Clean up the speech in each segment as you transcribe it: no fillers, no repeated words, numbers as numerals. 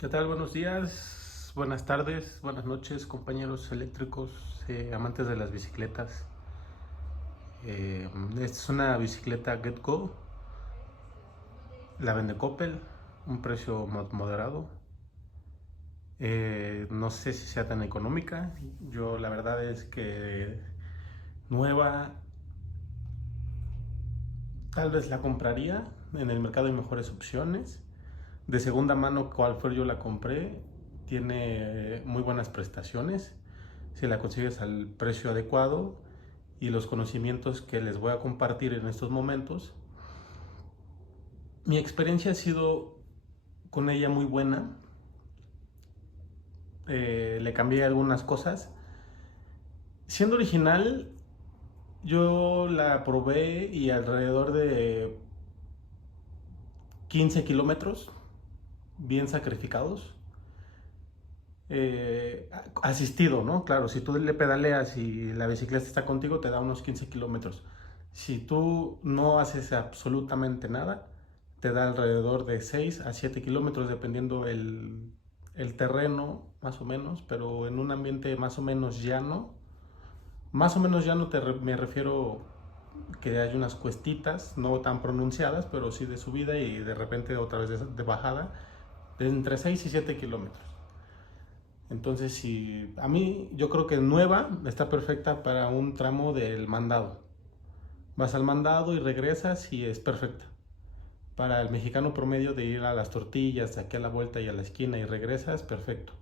¿Qué tal? Buenos días, buenas tardes, buenas noches, compañeros eléctricos, amantes de las bicicletas. Esta es una bicicleta GetGo, la vende Coppel, un precio moderado. No sé si sea tan económica. Yo la verdad es que nueva, tal vez la compraría. En el mercado hay mejores opciones. De segunda mano, cual fue yo la compré, tiene muy buenas prestaciones. Si la consigues al precio adecuado y los conocimientos que les voy a compartir en estos momentos, mi experiencia ha sido con ella muy buena. Le cambié algunas cosas. Siendo original, yo la probé y alrededor de 15 kilómetros, bien sacrificados. Asistido, ¿no? Claro, si tú le pedaleas y la bicicleta está contigo, te da unos 15 kilómetros. Si tú no haces absolutamente nada, te da alrededor de 6 a 7 kilómetros, dependiendo el terreno, más o menos, pero en un ambiente más o menos llano. Más o menos llano me refiero que hay unas cuestitas, no tan pronunciadas, pero sí de subida y de repente otra vez de bajada, de entre 6 y 7 kilómetros. Entonces, si a mí yo creo que nueva está perfecta para un tramo del mandado. Vas al mandado y regresas y es perfecta. Para el mexicano promedio de ir a las tortillas, de aquí a la vuelta y a la esquina y regresas, perfecto.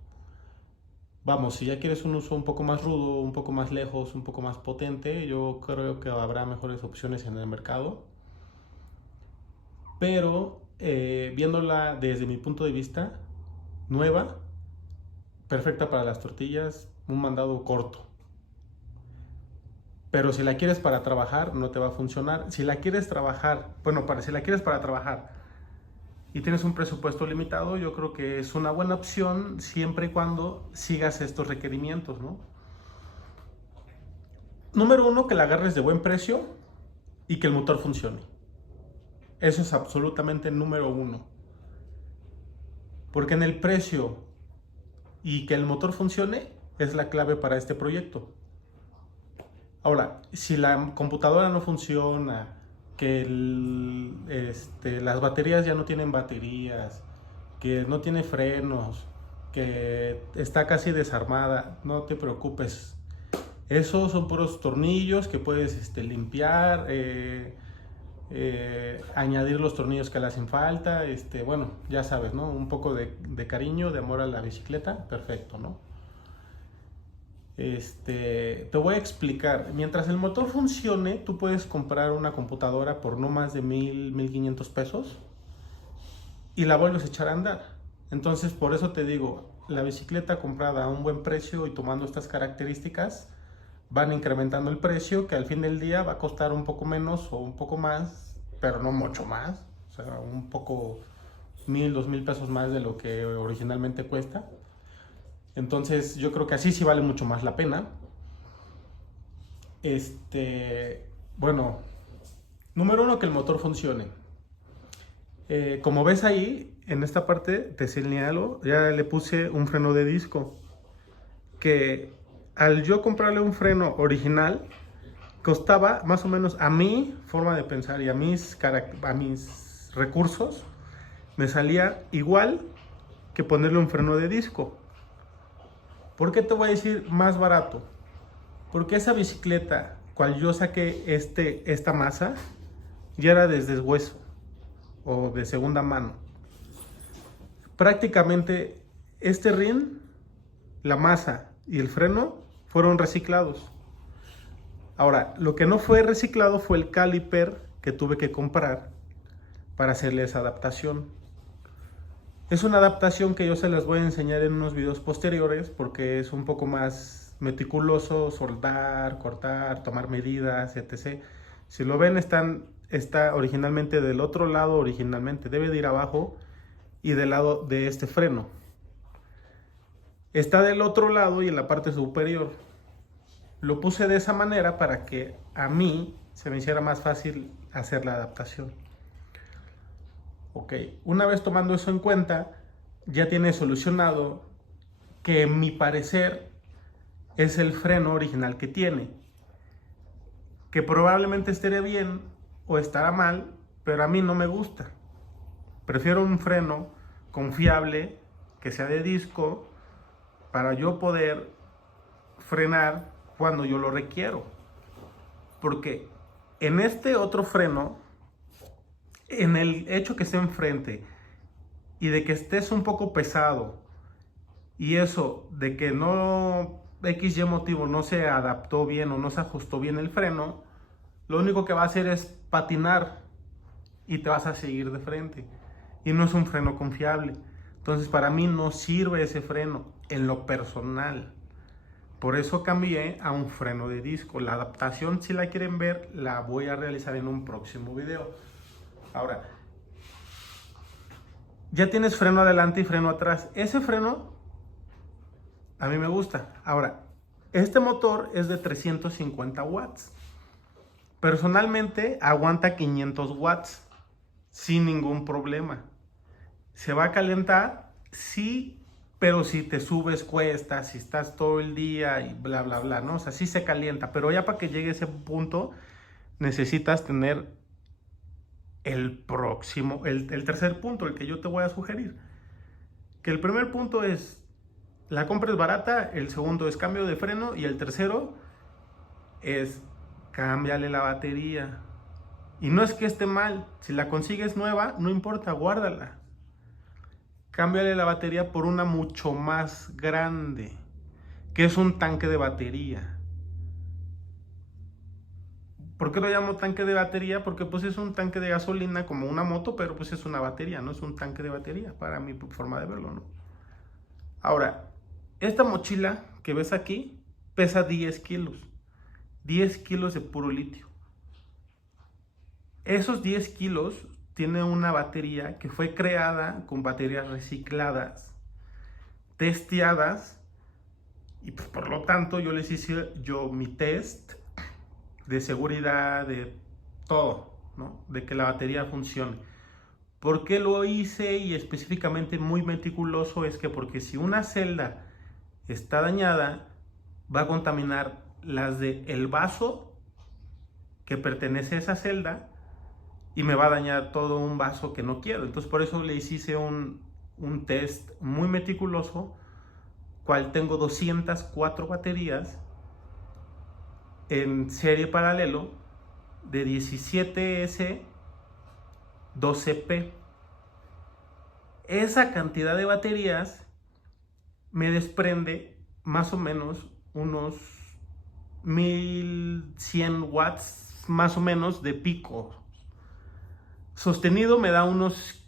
Vamos, si ya quieres un uso un poco más rudo, un poco más lejos, un poco más potente, yo creo que habrá mejores opciones en el mercado. Pero viéndola desde mi punto de vista, nueva, perfecta para las tortillas, un mandado corto. Pero si la quieres para trabajar, no te va a funcionar. Si la quieres trabajar, bueno, si la quieres para trabajar y tienes un presupuesto limitado, yo creo que es una buena opción siempre y cuando sigas estos requerimientos, ¿no? Número uno, que la agarres de buen precio y que el motor funcione. Eso es absolutamente número uno. Porque en el precio y que el motor funcione es la clave para este proyecto. Ahora, si la computadora no funciona, que las baterías ya no tienen baterías, que no tiene frenos, que está casi desarmada, no te preocupes. Esos son puros tornillos que puedes limpiar, añadir los tornillos que le hacen falta. Bueno, ya sabes, ¿no? Un poco de cariño, de amor a la bicicleta, perfecto, ¿no? Te voy a explicar. Mientras el motor funcione, tú puedes comprar una computadora por no más de 1,000, 1,500 pesos y la vuelves a echar a andar. Entonces, por eso te digo, la bicicleta comprada a un buen precio y tomando estas características, van incrementando el precio, que al fin del día va a costar un poco menos o un poco más, pero no mucho más. O sea, un poco 1,000, 2,000 pesos más de lo que originalmente cuesta. Entonces, yo creo que así sí vale mucho más la pena. Bueno, número uno, que el motor funcione. Como ves ahí, en esta parte te señalo, ya le puse un freno de disco. Que al yo comprarle un freno original, costaba más o menos, a mi forma de pensar y a mis recursos, me salía igual que ponerle un freno de disco. ¿Por qué te voy a decir más barato? Porque esa bicicleta, cual yo saqué esta masa, ya era desde hueso o de segunda mano. Prácticamente este rin, la masa y el freno fueron reciclados. Ahora, lo que no fue reciclado fue el caliper que tuve que comprar para hacerle esa adaptación. Es una adaptación que yo se las voy a enseñar en unos videos posteriores porque es un poco más meticuloso, soldar, cortar, tomar medidas, etc. Si lo ven, está originalmente del otro lado, originalmente debe de ir abajo y del lado de este freno. Está del otro lado y en la parte superior. Lo puse de esa manera para que a mí se me hiciera más fácil hacer la adaptación. Ok, una vez tomando eso en cuenta, ya tiene solucionado que en mi parecer es el freno original que tiene, que probablemente esté bien o estará mal, pero a mí no me gusta. Prefiero un freno confiable, que sea de disco, para yo poder frenar cuando yo lo requiero. Porque en este otro freno, en el hecho que esté enfrente y de que estés un poco pesado, y eso de que no XY motivo no se adaptó bien o no se ajustó bien el freno, lo único que va a hacer es patinar y te vas a seguir de frente. Y no es un freno confiable. Entonces para mí no sirve ese freno en lo personal. Por eso cambié a un freno de disco. La adaptación, si la quieren ver, la voy a realizar en un próximo video. Ahora, ya tienes freno adelante y freno atrás. Ese freno a mí me gusta. Ahora, este motor es de 350 watts. Personalmente aguanta 500 watts sin ningún problema. ¿Se va a calentar? Sí, pero si te subes cuestas, si estás todo el día y bla, bla, bla, ¿no? O sea, sí se calienta, pero ya para que llegue a ese punto necesitas tener el tercer punto, el que yo te voy a sugerir. Que el primer punto es, la compra es barata, el segundo es cambio de freno y el tercero es cámbiale la batería. Y no es que esté mal, si la consigues nueva, no importa, guárdala. Cámbiale la batería por una mucho más grande, que es un tanque de batería. ¿Por qué lo llamo tanque de batería? Porque pues es un tanque de gasolina como una moto, pero pues es una batería, no es un tanque de batería, para mi forma de verlo, ¿no? Ahora, esta mochila que ves aquí pesa 10 kilos. 10 kilos de puro litio. Esos 10 kilos tiene una batería que fue creada con baterías recicladas, testeadas, y pues por lo tanto yo les hice mi test de seguridad, de todo, ¿no? De que la batería funcione. ¿Por qué lo hice y específicamente muy meticuloso? Es que porque si una celda está dañada, va a contaminar las del vaso que pertenece a esa celda y me va a dañar todo un vaso que no quiero. Entonces por eso le hice un test muy meticuloso, cual tengo 204 baterías en serie paralelo de 17S 12P. Esa cantidad de baterías me desprende más o menos unos 1100 watts más o menos de pico. Sostenido me da unos,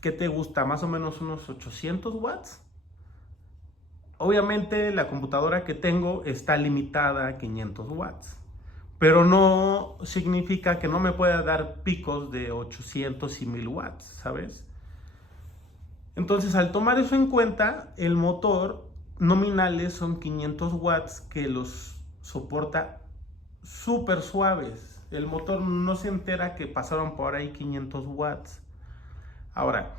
¿qué te gusta? Más o menos unos 800 watts. Obviamente la computadora que tengo está limitada a 500 watts, pero no significa que no me pueda dar picos de 800 y 1000 watts, ¿sabes? Entonces, al tomar eso en cuenta, el motor nominales son 500 watts que los soporta súper suaves. El motor no se entera que pasaron por ahí 500 watts. Ahora,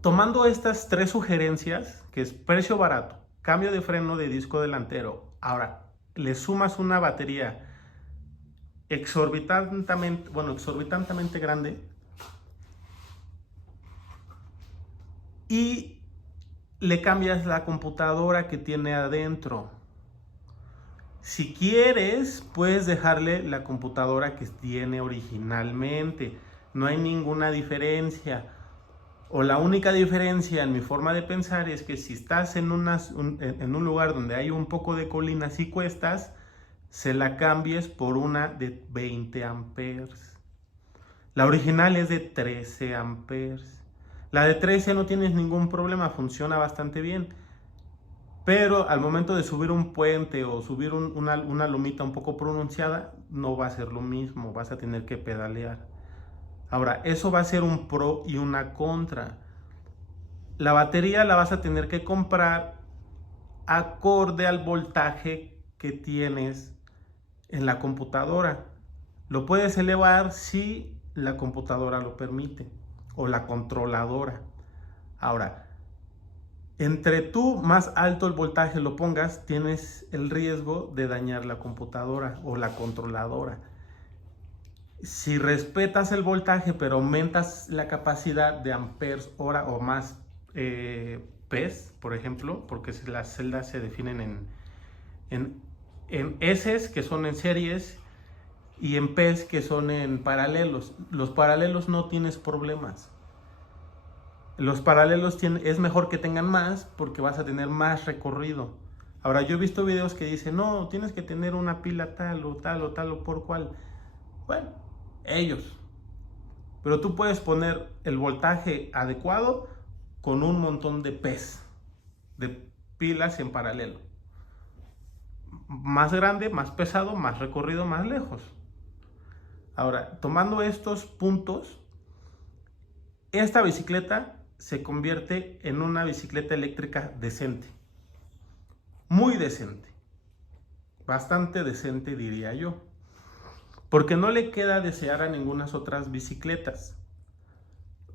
tomando estas tres sugerencias, que es precio barato, cambio de freno de disco delantero, ahora le sumas una batería exorbitantemente grande y le cambias la computadora que tiene adentro. Si quieres, puedes dejarle la computadora que tiene originalmente. No hay ninguna diferencia. O la única diferencia en mi forma de pensar es que si estás en un lugar donde hay un poco de colinas y cuestas, se la cambies por una de 20 amperes. La original es de 13 amperes. La de 13 no tienes ningún problema, funciona bastante bien. Pero al momento de subir un puente o subir una lomita un poco pronunciada, no va a ser lo mismo, vas a tener que pedalear. Ahora, eso va a ser un pro y una contra. La batería la vas a tener que comprar acorde al voltaje que tienes en la computadora. Lo puedes elevar si la computadora lo permite. o la controladora. Ahora, entre tú más alto el voltaje lo pongas, tienes el riesgo de dañar la computadora o la controladora. Si respetas el voltaje pero aumentas la capacidad de amperes hora o más P's, por ejemplo, porque las celdas se definen en S's, que son en series, y en P's, que son en paralelos. Los paralelos no tienes problemas. Los paralelos es mejor que tengan más porque vas a tener más recorrido. Ahora, yo he visto videos que dicen, no, tienes que tener una pila tal o tal o tal o por cual. Bueno, ellos. Pero tú puedes poner el voltaje adecuado con un montón de P's, de pilas en paralelo. Más grande, más pesado, más recorrido, más lejos. Ahora, tomando estos puntos, esta bicicleta se convierte en una bicicleta eléctrica decente. Muy decente. Bastante decente, diría yo. Porque no le queda a desear a ninguna otras bicicletas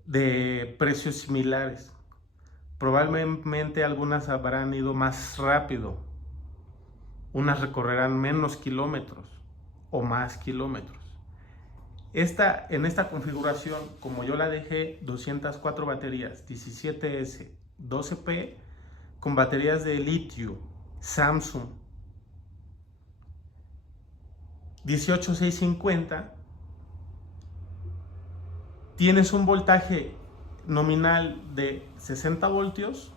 de precios similares. Probablemente algunas habrán ido más rápido. Unas recorrerán menos kilómetros o más kilómetros. En esta configuración, como yo la dejé, 204 baterías, 17S, 12P, con baterías de litio, Samsung, 18650, tienes un voltaje nominal de 60 voltios,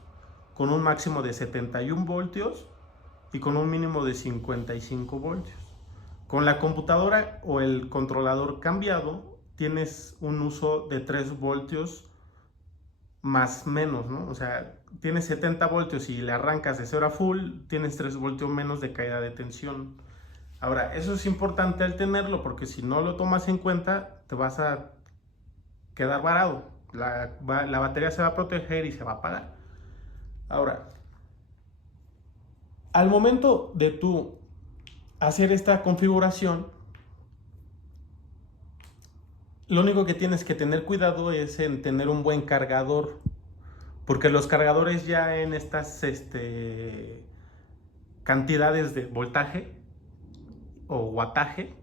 con un máximo de 71 voltios y con un mínimo de 55 voltios. Con la computadora o el controlador cambiado, tienes un uso de 3 voltios más menos, ¿no? O sea, tienes 70 voltios y le arrancas de 0 a full, tienes 3 voltios menos de caída de tensión. Ahora, eso es importante al tenerlo porque si no lo tomas en cuenta, te vas a quedar varado. La batería se va a proteger y se va a apagar. Ahora, al momento de tú hacer esta configuración, lo único que tienes que tener cuidado es en tener un buen cargador, porque los cargadores ya en estas cantidades de voltaje o wattaje,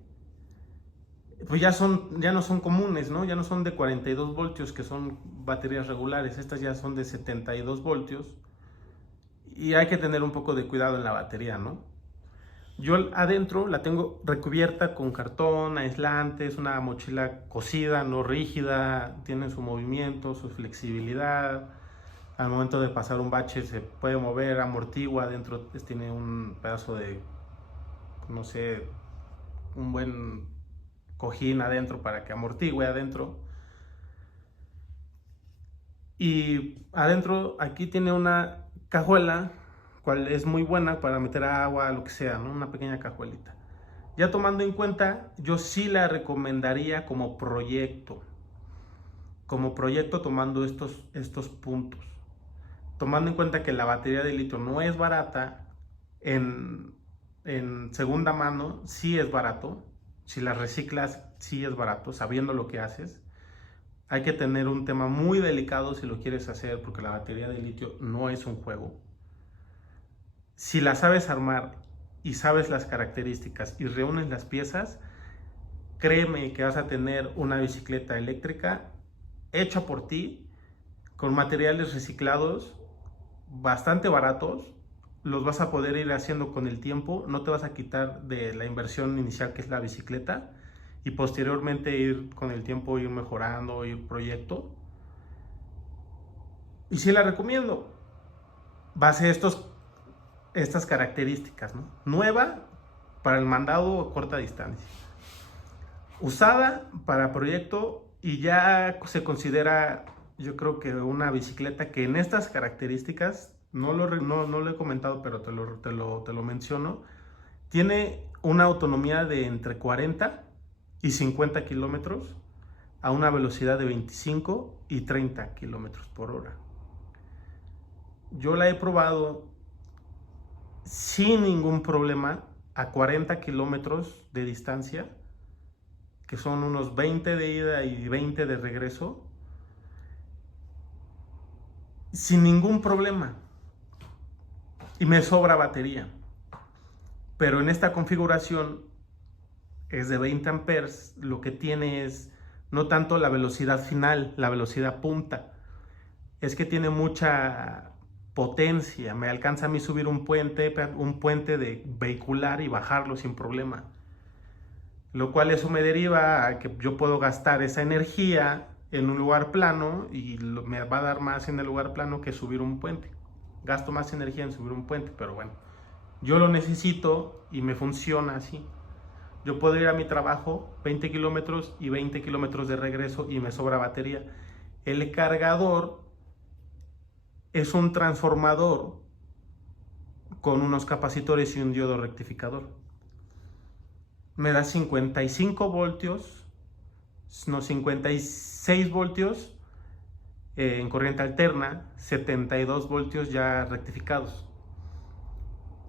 pues ya no son comunes, ¿no? Ya no son de 42 voltios, que son baterías regulares. Estas ya son de 72 voltios y hay que tener un poco de cuidado en la batería, ¿no? Yo adentro la tengo recubierta con cartón, aislante, es una mochila cosida, no rígida, tiene su movimiento, su flexibilidad. Al momento de pasar un bache se puede mover, amortigua, adentro tiene un pedazo de, no sé, un buen cojín adentro para que amortigue adentro. Y adentro aquí tiene una cajuela, cual es muy buena para meter agua, lo que sea, ¿no? Una pequeña cajuelita. Ya tomando en cuenta, yo sí la recomendaría como proyecto tomando estos puntos. Tomando en cuenta que la batería de litio no es barata, en segunda mano sí es barato, si la reciclas sí es barato, sabiendo lo que haces. Hay que tener un tema muy delicado si lo quieres hacer, porque la batería de litio no es un juego. Si la sabes armar y sabes las características y reúnes las piezas, créeme que vas a tener una bicicleta eléctrica hecha por ti, con materiales reciclados, bastante baratos. Los vas a poder ir haciendo con el tiempo, no te vas a quitar de la inversión inicial que es la bicicleta, y posteriormente ir con el tiempo, ir mejorando, ir proyecto. Y sí la recomiendo, base estas características, ¿no? Nueva para el mandado a corta distancia, usada para proyecto, y ya se considera, yo creo que una bicicleta que en estas características, no lo he comentado, pero te lo menciono, tiene una autonomía de entre 40 y 50 kilómetros a una velocidad de 25 y 30 kilómetros por hora. Yo la he probado sin ningún problema a 40 kilómetros de distancia, que son unos 20 de ida y 20 de regreso. sin ningún problema y me sobra batería. Pero en esta configuración es de 20 amperes, lo que tiene es no tanto la velocidad final, la velocidad punta, es que tiene mucha potencia. Me alcanza a mí subir un puente de vehicular y bajarlo sin problema. Lo cual eso me deriva a que yo puedo gastar esa energía en un lugar plano y me va a dar más en el lugar plano que subir un puente. Gasto más energía en subir un puente, pero bueno, yo lo necesito y me funciona así. Yo puedo ir a mi trabajo 20 kilómetros y 20 kilómetros de regreso y me sobra batería. El cargador es un transformador con unos capacitores y un diodo rectificador. Me da 55 voltios, no, 56 voltios en corriente alterna, 72 voltios ya rectificados.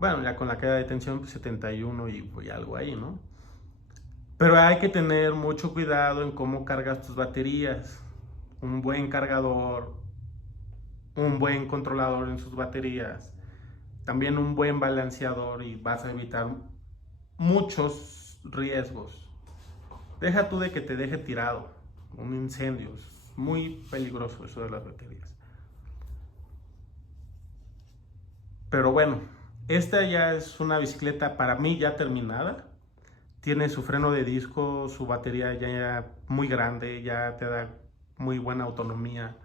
Bueno, ya con la caída de tensión, pues 71 y algo ahí, ¿no? Pero hay que tener mucho cuidado en cómo cargas tus baterías. Un buen cargador, un buen controlador en sus baterías, también un buen balanceador y vas a evitar muchos riesgos. Deja tú de que te deje tirado, un incendio. Es muy peligroso eso de las baterías. Pero bueno, esta ya es una bicicleta para mí ya terminada. Tiene su freno de disco, su batería ya muy grande, ya te da muy buena autonomía.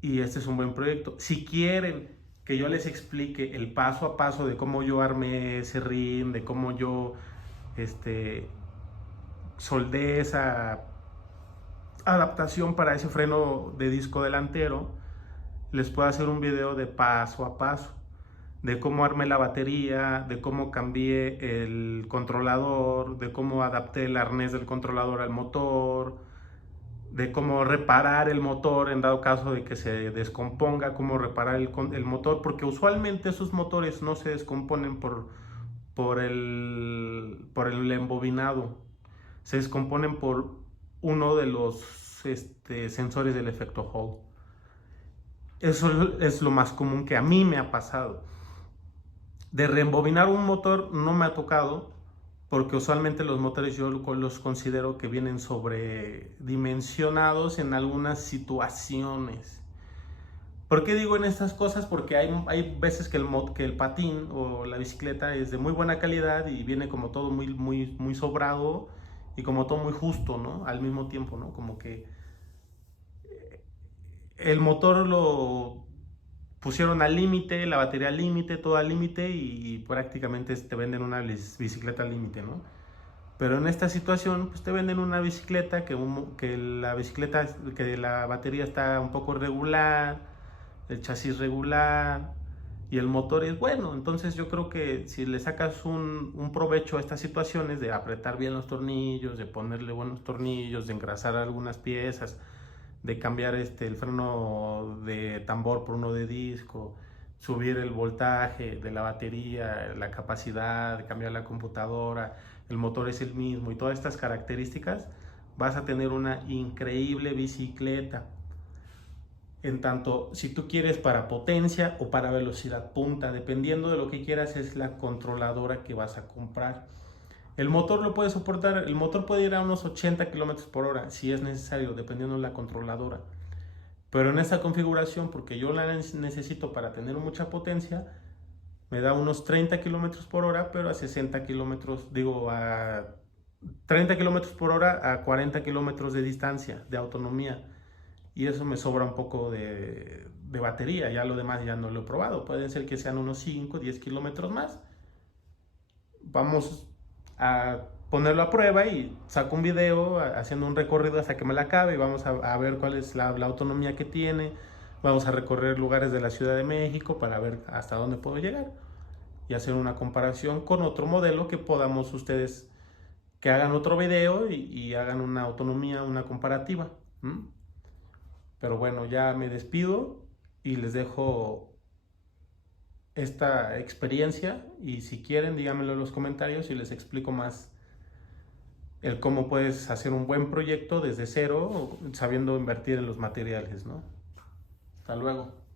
Y este es un buen proyecto. Si quieren que yo les explique el paso a paso de cómo yo armé ese rin, de cómo yo soldé esa adaptación para ese freno de disco delantero, les puedo hacer un video de paso a paso, de cómo armé la batería, de cómo cambié el controlador, de cómo adapté el arnés del controlador al motor, de cómo reparar el motor en dado caso de que se descomponga, cómo reparar el motor, porque usualmente esos motores no se descomponen por el embobinado, se descomponen por uno de los sensores del efecto Hall. Eso es lo más común que a mí me ha pasado. De reembobinar un motor no me ha tocado, porque usualmente los motores yo los considero que vienen sobredimensionados en algunas situaciones. ¿Por qué digo en estas cosas? Porque hay veces que el patín o la bicicleta es de muy buena calidad y viene como todo muy sobrado y como todo muy justo, ¿no? Al mismo tiempo, ¿no? Como que el motor lo pusieron al límite, la batería al límite, todo al límite y prácticamente te venden una bicicleta al límite, ¿no? Pero en esta situación, pues te venden una bicicleta que la batería está un poco regular, el chasis regular y el motor es bueno. Entonces yo creo que si le sacas un provecho a estas situaciones de apretar bien los tornillos, de ponerle buenos tornillos, de engrasar algunas piezas, de cambiar el freno de tambor por uno de disco, subir el voltaje de la batería, la capacidad, de cambiar la computadora, el motor es el mismo y todas estas características, vas a tener una increíble bicicleta. En tanto, si tú quieres para potencia o para velocidad punta, dependiendo de lo que quieras, es la controladora que vas a comprar. El motor lo puede soportar, el motor puede ir a unos 80 km por hora si es necesario, dependiendo de la controladora. Pero en esta configuración, porque yo la necesito para tener mucha potencia, me da unos 30 km por hora, pero a 60 kilómetros, digo, a 30 km por hora a 40 kilómetros de distancia, de autonomía. Y eso me sobra un poco de batería, ya lo demás ya no lo he probado. Pueden ser que sean unos 5, 10 kilómetros más. Vamos a ponerlo a prueba y saco un video haciendo un recorrido hasta que me la acabe y vamos a ver cuál es la autonomía que tiene. Vamos a recorrer lugares de la Ciudad de México para ver hasta dónde puedo llegar y hacer una comparación con otro modelo que podamos ustedes que hagan otro video y hagan una autonomía, una comparativa. Pero bueno, ya me despido y les dejo esta experiencia y si quieren díganmelo en los comentarios y les explico más el cómo puedes hacer un buen proyecto desde cero sabiendo invertir en los materiales, ¿no? Hasta luego.